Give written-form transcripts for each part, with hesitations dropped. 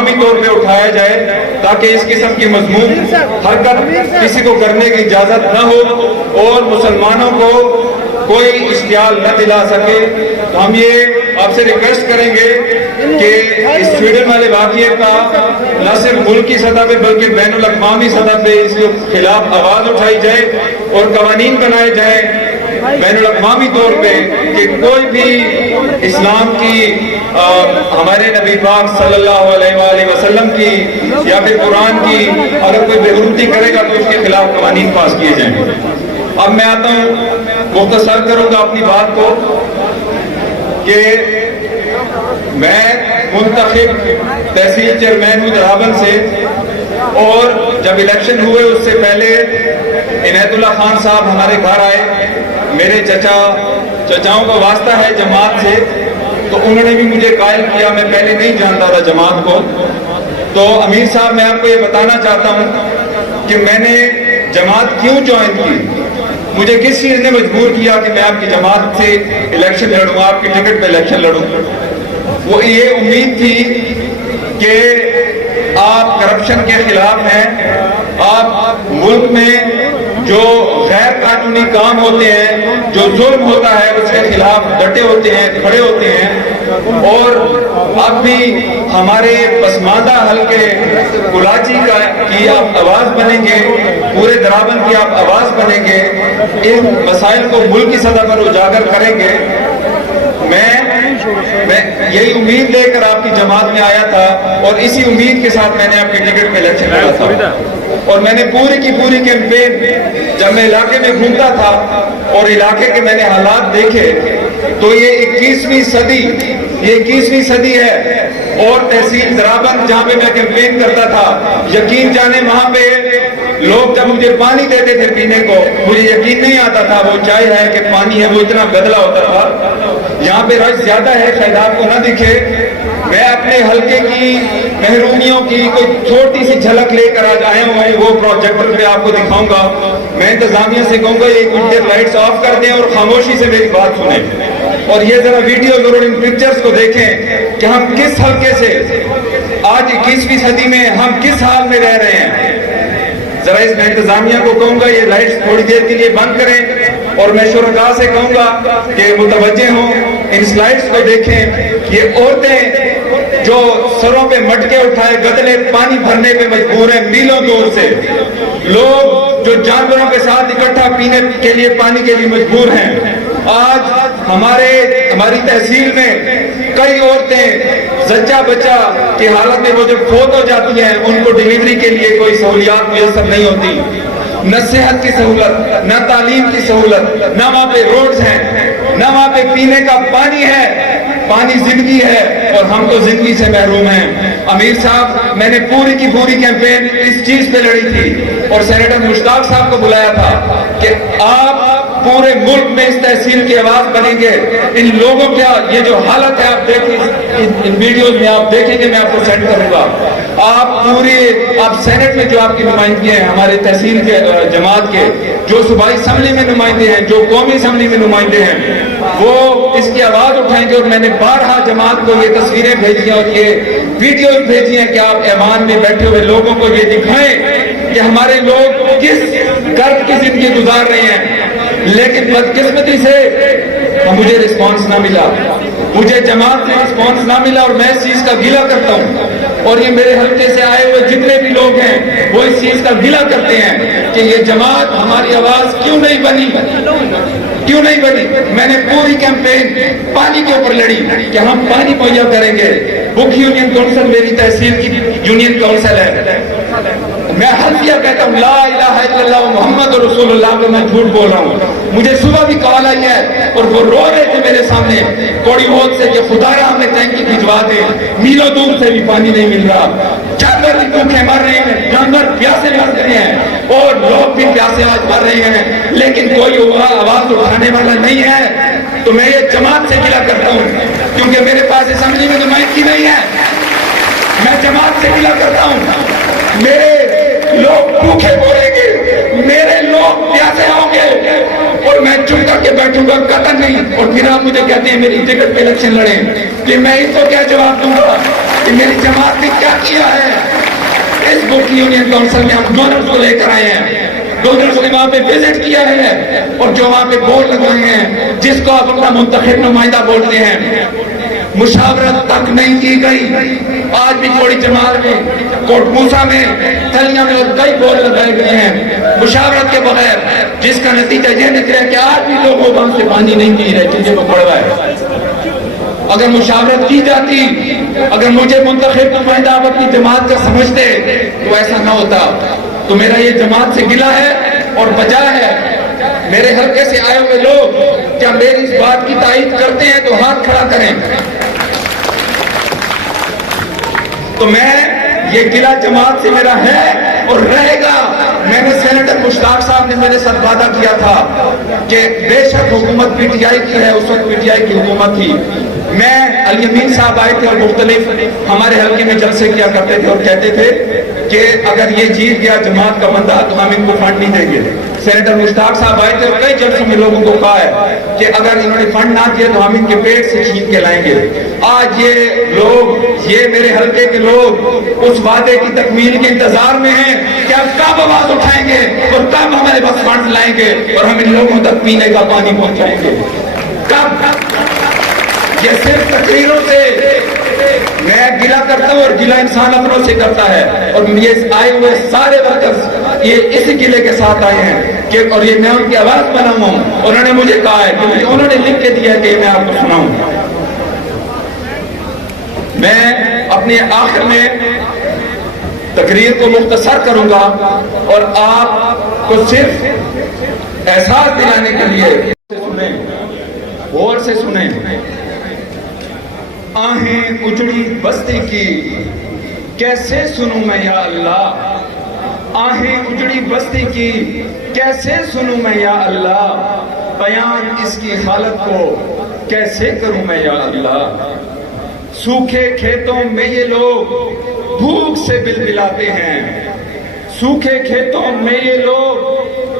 اقوامی طور پہ اٹھایا جائے تاکہ اس قسم کی مذموم حرکت کسی کو کرنے کی اجازت نہ ہو اور مسلمانوں کو کوئی اشتعال نہ دلا سکے. تو ہم یہ آپ سے ریکویسٹ کریں گے کہ اس سویڈن والے واقعے کا نہ صرف ملک کی سطح پہ بلکہ بین الاقوامی سطح پہ اس کے خلاف آواز اٹھائی جائے اور قوانین بنائے جائیں بین الاقوامی طور پہ کہ کوئی بھی اسلام کی ہمارے نبی پاک صلی اللہ علیہ وآلہ وسلم کی یا پھر قرآن کی اگر کوئی بے حرمتی کرے گا تو اس کے خلاف قوانین پاس کیے جائیں. اب میں آتا ہوں، مختصر کروں گا اپنی بات کو کہ میں منتخب تحصیل چیئرمین ہوں درابن سے، اور جب الیکشن ہوئے اس سے پہلے عنایت اللہ خان صاحب ہمارے گھر آئے. میرے چچاؤں کا واسطہ ہے جماعت سے، تو انہوں نے بھی مجھے قائل کیا. میں پہلے نہیں جانتا تھا جماعت کو. تو امیر صاحب میں آپ کو یہ بتانا چاہتا ہوں کہ میں نے جماعت کیوں جوائن کی، مجھے کس چیز نے مجبور کیا کہ میں آپ کی جماعت سے الیکشن لڑوں، آپ کی ٹکٹ پہ الیکشن لڑوں. وہ یہ امید تھی کہ آپ کرپشن کے خلاف ہیں، آپ ملک میں جو غیر قانونی کام ہوتے ہیں، جو ظلم ہوتا ہے اس کے خلاف ڈٹے ہوتے ہیں، کھڑے ہوتے ہیں، اور اب بھی ہمارے پسماندہ حلقے کراچی کی آپ آواز بنیں گے، پورے درابن کی آپ آواز بنیں گے، ان مسائل کو ملک کی سطح پر اجاگر کریں گے. میں یہی امید لے کر آپ کی جماعت میں آیا تھا، اور اسی امید کے ساتھ میں نے آپ کی ٹکٹ پہ الیکشن لڑا تھا. اور میں نے پوری کی پوری کیمپین جب میں علاقے میں گھومتا تھا اور علاقے کے میں نے حالات دیکھے تو یہ 21ویں صدی ہے. اور تحصیل درابن جہاں پہ میں کیمپین کرتا تھا، یقین جانے وہاں پہ لوگ جب مجھے پانی دیتے تھے پینے کو، مجھے یقین نہیں آتا تھا وہ چائے ہے کہ پانی ہے، وہ اتنا گدلا ہوتا تھا. یہاں پہ رش زیادہ ہے، شاید آپ کو نہ دکھے. میں اپنے حلقے کی محرومیوں کی کوئی چھوٹی سی جھلک لے کر آج آیا ہوں، وہ پروجیکٹر پہ آپ کو دکھاؤں گا. میں انتظامیہ سے کہوں گا یہ کچھ دیر لائٹس آف کر دیں اور خاموشی سے میری بات سنیں، اور یہ ذرا ویڈیوز اور ان پکچرز کو دیکھیں کہ ہم کس حلقے سے آج 21ویں صدی میں ہم کس حال میں رہ رہے ہیں. ذرا اس میں انتظامیہ کو کہوں گا یہ لائٹس تھوڑی دیر کے لیے بند کریں، اور میں شرکاء سے کہوں گا کہ متوجہ ہوں، ان سلائیڈز کو دیکھیں. یہ عورتیں جو سروں پہ مٹکے اٹھائے گدلے پانی بھرنے پہ مجبور ہیں میلوں دور سے، لوگ جو جانوروں کے ساتھ اکٹھا پینے کے لیے پانی کے لیے مجبور ہیں. آج ہماری تحصیل میں کئی عورتیں زچہ بچہ کی حالت میں وہ جب فوت ہو جاتی ہیں ان کو ڈیلیوری کے لیے کوئی سہولیات میسر نہیں ہوتی، نہ صحت کی سہولت، نہ تعلیم کی سہولت، نہ وہاں پہ روڈز ہیں، نہ وہاں پہ پینے کا پانی ہے. پانی زندگی ہے اور ہم تو زندگی سے محروم ہیں. امیر صاحب میں نے پوری کی پوری کیمپین اس چیز پہ لڑی تھی اور سینیٹر مشتاق صاحب کو بلایا تھا کہ آپ پورے ملک میں اس تحصیل کی آواز بنیں گے. ان لوگوں کا یہ جو حالت ہے آپ دیکھیں، ان ویڈیوز میں آپ دیکھیں گے، میں آپ کو سینڈ کروں گا. آپ سینٹ میں جو آپ کی نمائندگی ہیں ہمارے تحصیل کے جماعت کے، جو صوبائی اسمبلی میں نمائندے ہیں، جو قومی اسمبلی میں نمائندے ہیں، وہ اس کی آواز اٹھائیں گے. اور میں نے بارہا جماعت کو یہ تصویریں بھیجی ہیں اور یہ ویڈیوز بھیجی ہیں کہ آپ ایوان میں بیٹھے ہوئے لوگوں کو یہ دکھائیں کہ ہمارے لوگ کس گرد کی زندگی گزار رہے ہیں. لیکن بدقسمتی سے مجھے رسپانس نہ ملا، مجھے جماعت سے رسپانس نہ ملا، اور میں اس چیز کا گلہ کرتا ہوں. اور یہ میرے حلقے سے آئے ہوئے جتنے بھی لوگ ہیں وہ اس چیز کا گلہ کرتے ہیں کہ یہ جماعت ہماری آواز کیوں نہیں بنی. میں نے پوری کیمپین پانی کے اوپر لڑی کہ ہم پانی مہیا کریں گے. بک یونین کونسل میری تحصیل کی یونین کونسل ہے. میں حلفیہ کہتا ہوں لا الہ الا اللہ محمد رسول اللہ کو میں جھوٹ بول رہا ہوں. مجھے صبح بھی کال آئی ہے اور وہ رو رہے تھے میرے سامنے کوڑی ہوت سے کہ خدا را ہمیں ٹینکی بھجوا دے، میلوں دور سے بھی پانی نہیں مل رہا. جانور بھی بھوکے مر رہے ہیں، جانور پیاسے مر رہے ہیں اور لوگ بھی پیاسے آج مر رہے ہیں، لیکن کوئی آواز اٹھانے والا نہیں ہے. تو میں یہ جماعت سے گلہ کرتا ہوں کیونکہ میرے پاس اسمبلی میں نمائندگی نہیں ہے. میں جماعت سے گلہ کرتا ہوں، میرے لوگ بھوکے مریں گے، میرے لوگ پیاسے ہوں گے اور میں چپ کر کے بیٹھوں گا قطعاً نہیں. اور پھر آپ مجھے کہتے ہیں میری ٹکٹ پہ الیکشن لڑیں، کہ میں اس کو کیا جواب دوں گا؟ کہ میری جماعت نے کیا کیا ہے. اس بک یونین کونسل میں ہم ڈونرز کو لے کر آئے ہیں, ڈونرز نے وہاں پہ وزٹ کیا ہے اور جو وہاں پہ بورڈ لگائے ہیں جس کو آپ اپنا منتخب نمائندہ بولتے ہیں. مشاورت تک نہیں کی گئی. آج بھی کوڑی جمال میں, کوٹ موسیٰ میں, تھلیاں میں اور کئی بورڈ لگائے گئے ہیں مشاورت کے بغیر, جس کا نتیجہ یہ نکلا کہ آج بھی لوگ وہاں سے پانی نہیں پی رہے چیزیں کو پڑ رہا ہے. اگر مشاورت کی جاتی, اگر مجھے منتخب نمائندہ آپ اپنی جماعت کا سمجھتے تو ایسا نہ ہوتا. تو میرا یہ جماعت سے گلہ ہے اور بجا ہے. میرے حلقے سے آئے ہوئے لوگ کیا میری اس بات کی تائید کرتے ہیں تو ہاتھ کھڑا کریں. تو میں یہ گلہ جماعت سے میرا ہے اور رہے گا. میں نے سینیٹر مشتاق صاحب نے میرے ساتھ وعدہ کیا تھا کہ بے شک حکومت پی ٹی آئی کی ہے, اس وقت پی ٹی آئی کی حکومت تھی. میں علی امین صاحب آئے تھے اور مختلف ہمارے حلقے میں جلسے کیا کرتے تھے اور کہتے تھے کہ اگر یہ جیت گیا جماعت کا بندہ تو ہم ان کو فنڈ نہیں دیں گے. سینیٹر مشتاق صاحب آئے تھے اور کئی جلسوں میں لوگوں کو کہا ہے کہ اگر انہوں نے فنڈ نہ دیا تو ہم ان کے پیٹ سے چھین کے لائیں گے. آج یہ لوگ, یہ میرے حلقے کے لوگ اس وعدے کی تکمیل کے انتظار میں ہیں کہ اب کب آواز اٹھائیں گے اور کب ہمارے پاس فنڈ لائیں گے اور ہم ان لوگوں تک پینے کا پانی پہنچائیں گے. کب؟ یہ صرف تقریروں سے میں گلہ کرتا ہوں اور گلہ انسان اپنوں سے کرتا ہے. اور یہ آئے ہوئے سارے ورکرز یہ اسی گلے کے ساتھ آئے ہیں کہ, اور یہ میں ان کی آواز بناؤں ہوں. انہوں نے مجھے کہا ہے کہ انہوں نے لکھ کے دیا ہے کہ میں آپ کو سناؤں. میں اپنے آخر میں تقریر کو مختصر کروں گا اور آپ کو صرف احساس دلانے کے لیے سنیں, غور سے سنیں. آہیں اجڑی بستی کی کیسے سنوں میں یا اللہ, آہیں اجڑی بستی کی کیسے سنوں میں یا اللہ, بیان اس کی حالت کو کیسے کروں میں یا اللہ. سوکھے کھیتوں میں یہ لوگ بھوک سے بلبلاتے ہیں, سوکھے کھیتوں میں یہ لوگ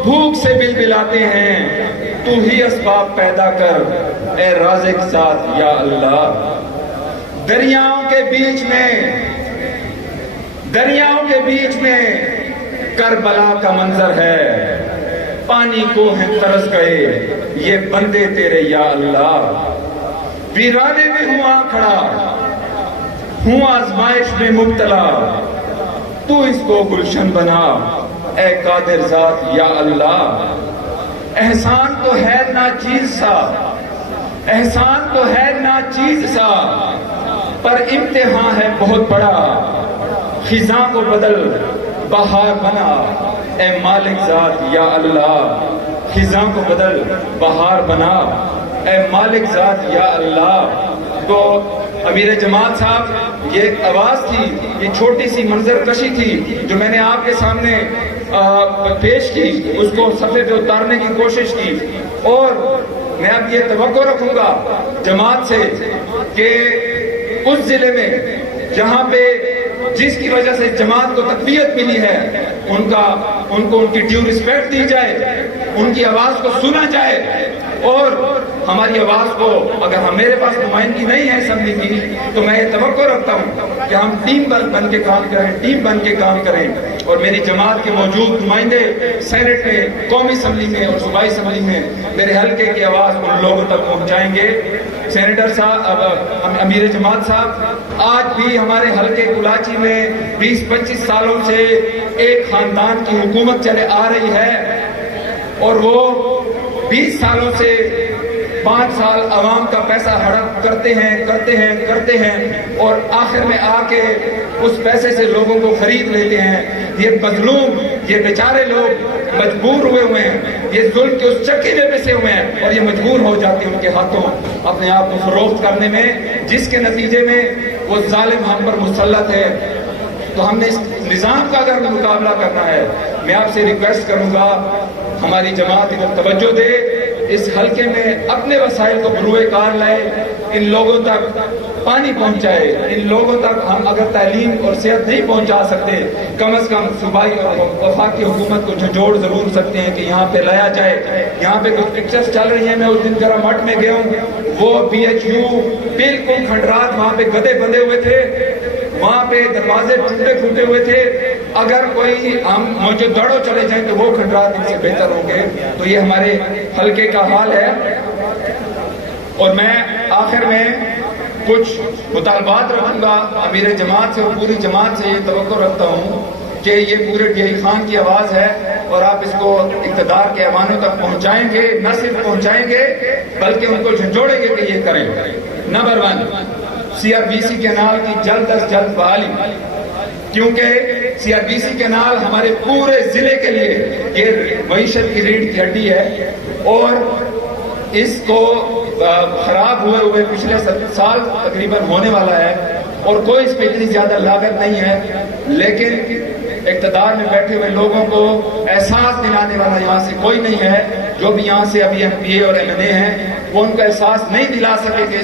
بھوک سے بلبلاتے ہیں. تو ہی اسباب پیدا کر اے رازق ذات یا اللہ. دریاؤں کے بیچ میں کربلا کا منظر ہے, پانی کو ہم ترس گئے یہ بندے تیرے یا اللہ. ویرانے میں ہوں آ کھڑا, ہوں آزمائش میں مبتلا, تو اس کو گلشن بنا اے قادر ذات یا اللہ. احسان تو ہے ناچیز سا, احسان تو ہے ناچیز سا, پر امتحان ہے بہت بڑا. خزاں کو بدل بہار بنا اے مالک ذات یا اللہ. خزاں کو بدل بہار بنا اے مالک ذات یا اللہ. تو امیر جماعت صاحب یہ ایک آواز تھی, یہ چھوٹی سی منظر کشی تھی جو میں نے آپ کے سامنے پیش کی, اس کو صفحے پہ اتارنے کی کوشش کی. اور میں اب یہ توقع رکھوں گا جماعت سے کہ اس ضلع میں جہاں پہ جس کی وجہ سے جماعت کو تقویت ملی ہے ان کو ان کی ڈیو ریسپیکٹ دی جائے, ان کی آواز کو سنا جائے. اور ہماری آواز کو, اگر میرے پاس نمائندگی نہیں ہے اسمبلی کی, تو میں یہ توقع رکھتا ہوں کہ ہم ٹیم بن کے کام کریں, ٹیم بن کے کام کریں. اور میری جماعت کے موجود نمائندے سینٹ میں, قومی اسمبلی میں اور صوبائی اسمبلی میں میرے حلقے کی آواز ان لوگوں تک پہنچائیں گے. سینیٹر صاحب, امیر جماعت صاحب, آج بھی ہمارے حلقے کلاچی میں 20-25 سالوں سے ایک خاندان کی حکومت چلے آ رہی ہے اور وہ 20 سالوں سے 5 سال عوام کا پیسہ ہڑپ کرتے ہیں اور آخر میں آ کے اس پیسے سے لوگوں کو خرید لیتے ہیں. یہ مظلوم, یہ بیچارے لوگ مجبور ہوئے ہیں, یہ ظلم کے اس چکی میں پھنسے ہوئے ہیں اور یہ مجبور ہو جاتے ہیں ان کے ہاتھوں اپنے آپ کو فروخت کرنے میں, جس کے نتیجے میں وہ ظالم ہم پر مسلط ہے. تو ہم نے اس نظام کا اگر مقابلہ کرنا ہے, میں آپ سے ریکویسٹ کروں گا ہماری جماعت کو توجہ دے, اس حلقے میں اپنے وسائل کو بروئے کار لائے, ان لوگوں تک پانی پہنچائے. ان لوگوں تک ہم اگر تعلیم اور صحت نہیں پہنچا سکتے, کم از کم صوبائی اور وفاقی حکومت کو جھنجھوڑ ضرور سکتے ہیں کہ یہاں پہ لایا جائے. یہاں پہ کچھ پکچرز چل رہی ہیں, میں اس دن ذرا مٹھ میں گیا ہوں, وہ BHU بالکل کھنڈرات, وہاں پہ گدے بندھے ہوئے تھے وہاں پہ دروازے ٹوٹے پھوٹے ہوئے تھے. اگر کوئی ہم مجھے دوڑو چلے جائیں تو وہ کھنڈرات ان سے بہتر ہوں گے. تو یہ ہمارے حلقے کا حال ہے. اور میں آخر میں کچھ مطالبات رکھوں گا امیر جماعت سے اور پوری جماعت سے. یہ توقع رکھتا ہوں کہ یہ پورے ڈی آئی خان کی آواز ہے اور آپ اس کو اقتدار کے ایوانوں تک پہنچائیں گے. نہ صرف پہنچائیں گے بلکہ ان کو جھنجھوڑیں گے کہ یہ کریں. Number 1 C R B C canal کی جلد از جلد بحالی, کیونکہ C R B C canal ہمارے پورے ضلع کے لیے یہ معیشت کی ریڑھ کی ہڈی ہے. اور اس کو خراب ہوئے پچھلے سال تقریباً ہونے والا ہے اور کوئی اس پہ اتنی زیادہ لاگت نہیں ہے. لیکن اقتدار میں بیٹھے ہوئے لوگوں کو احساس دلانے والا یہاں سے کوئی نہیں ہے. جو بھی یہاں سے ابھی ایم پی اے اور ایم این اے ہیں وہ ان کو احساس نہیں دلا سکے کہ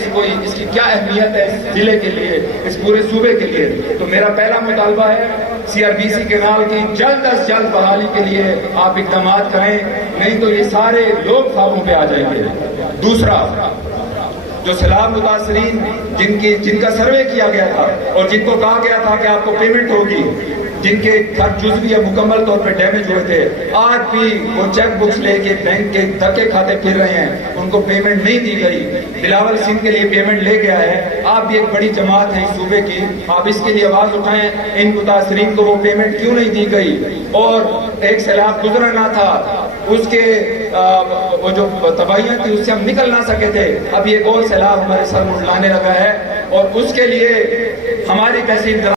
اس کی کیا اہمیت ہے اس ضلع کے لیے, اس پورے صوبے کے لیے. تو میرا پہلا مطالبہ ہے C R B C canal کی جلد از جلد بحالی کے لیے آپ اقدامات کریں, نہیں تو یہ سارے لوگ خوابوں پہ آ جائیں گے. دوسرا, جو سیلاب متاثرین جن کا سروے کیا گیا تھا اور جن کو کہا گیا تھا کہ آپ کو پیمنٹ ہوگی, جن کے گھر جزوی یا مکمل طور پہ ڈیمیج ہوئے تھے, آج بھی وہ چیک بکس لے کے بینک کے دھکے کھاتے پھر رہے ہیں, ان کو پیمنٹ نہیں دی گئی. بلاول سنگھ کے لیے پیمنٹ لے گیا ہے. آپ بھی ایک بڑی جماعت ہے اس صوبے کی, آپ اس کے لیے آواز اٹھائیں ان متاثرین کو وہ پیمنٹ کیوں نہیں دی گئی. اور ایک سیلاب گزرنا تھا, اس کے وہ جو تباہیاں تھی اس سے ہم نکل نہ سکے تھے. اب یہ ایک اور سیلاب ہمارے سر منڈلانے لگا ہے اور اس کے لیے ہماری تحصیل